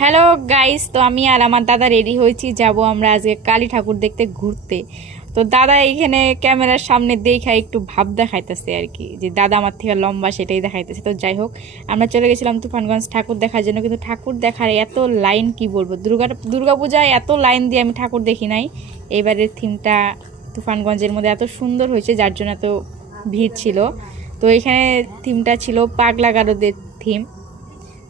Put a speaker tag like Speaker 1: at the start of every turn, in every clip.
Speaker 1: Hello guys তো আমি আর আমার দাদা রেডি হয়েছি। যাব আমরা আজকে কালী ঠাকুর দেখতে ঘুরতে। তো দাদা এখানে ক্যামেরার সামনে দেখা একটু ভাব দেখাইতেছে আর কি। যে দাদা আমার থেকে লম্বা, সেটাই দেখাইতেছে। তো যাই হোক, আমরা চলে গেছিলাম তুফানগঞ্জ ঠাকুর দেখার জন্য। কিন্তু ঠাকুর দেখার এত লাইন কি বলব? দুর্গা, দুর্গাপূজায় এত লাইন দিয়ে আমি ঠাকুর দেখি নাই। এবারের থিমটা তুফানগঞ্জের মধ্যে এত সুন্দর হয়েছে, যার জন্য এত ভিড় ছিল। তো এখানে থিমটা ছিল পাগলা গারদের থিম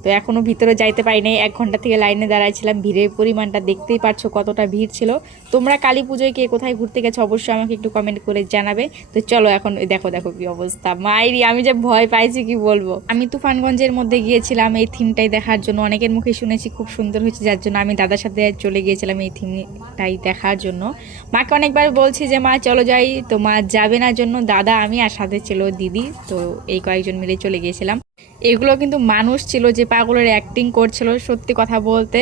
Speaker 1: তো এখনও ভিতরে যাইতে পারি নাই এক ঘণ্টা থেকে লাইনে দাঁড়াইছিলাম, ভিড়ের পরিমাণটা দেখতেই পারছ কতটা ভিড় ছিল। তোমরা কালী পুজোয় কে কোথায় ঘুরতে গেছো অবশ্যই আমাকে একটু কমেন্ট করে জানাবে। তো চলো এখন দেখো দেখো কি অবস্থা। মায়েরই আমি যে ভয় পাইছি, কি বলব? আমি তুফানগঞ্জের মধ্যে গিয়েছিলাম, এই থিমটাই দেখার জন্য। অনেকের মুখে শুনেছি খুব সুন্দর হয়েছে, যার জন্য আমি দাদার সাথে চলে গিয়েছিলাম এই থিমটাই দেখার জন্য। মাকে অনেকবার বলছি যে, মা, চলো যাই। তো মা যাবে না জন্য দাদা, আমি আর সাথে ছিল দিদি, তো এই কয়েকজন মিলে চলে গিয়েছিলাম। এগুলো কিন্তু মানুষ ছিল যে পাগলের অ্যাক্টিং করছিল, সত্যি কথা বলতে।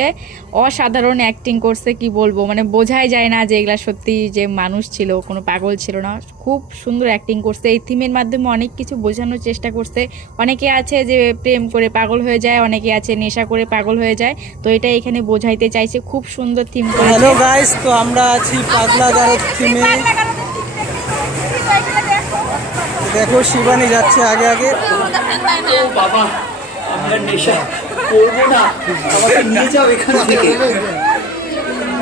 Speaker 1: অসাধারণ অ্যাক্টিং করছে, কি বলব? মানে বোঝাই যায় না যে এগুলা সত্যি যে মানুষ ছিল, কোনো পাগল ছিল না। খুব সুন্দর অ্যাক্টিং করছে। এই থিমের মাধ্যমে অনেক কিছু বোঝানোর চেষ্টা করছে। অনেকে আছে যে প্রেম করে পাগল হয়ে যায়, অনেকে আছে নেশা করে পাগল হয়ে যায়। তো এটা এখানে বোঝাইতে চাইছে। খুব সুন্দর থিম
Speaker 2: হ্যালো গাইস তো আমরা আছি পাগলা থিমে দেখো শিবানী যাচ্ছে আগে আগে।
Speaker 3: ও বাবা আমরা নেশা করব না আমাকে নিয়ে যাও এখান থেকে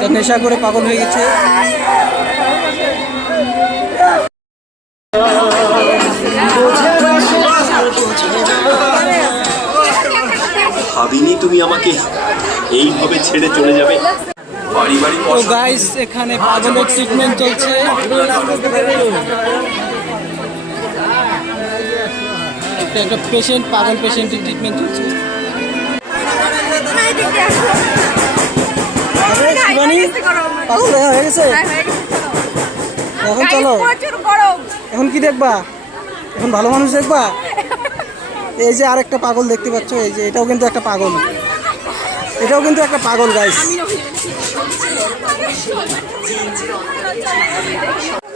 Speaker 2: তো নেশা করে পাগল হয়ে গেছে।
Speaker 4: ভাবিনি তুমি আমাকে এইভাবে ছেড়ে চলে যাবে।
Speaker 2: তো গাইস এখানে পাগলের ট্রিটমেন্ট চলছে। একটা একটা পেশেন্ট পাগল পেশেন্টের ট্রিটমেন্ট চলছে শিবানী পাগল দেখা হয়ে গেছে? এখন চলো। এখন কি দেখবা? এখন ভালো মানুষ দেখবা? এই যে আরেকটা পাগল দেখতে পাচ্ছ এই যে এটাও কিন্তু একটা পাগল। এটাও কিন্তু একটা পাগল গাইস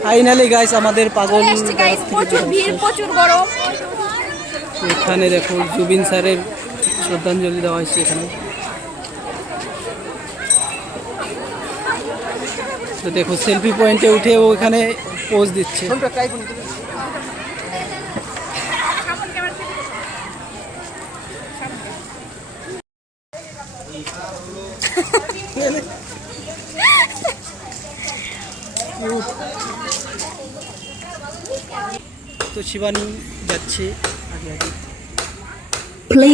Speaker 2: ফাইনালি গাইস আমাদের পাগল
Speaker 1: প্রচুর ভিড় প্রচুর গরম।
Speaker 2: এখানে দেখো জুবিন স্যারের শ্রদ্ধাঞ্জলি দেওয়া হয়েছে এখানে। তো দেখো সেলফি পয়েন্টে উঠে ও এখানে পোজ দিচ্ছে। তো শিবানী যাচ্ছে। আগে আগে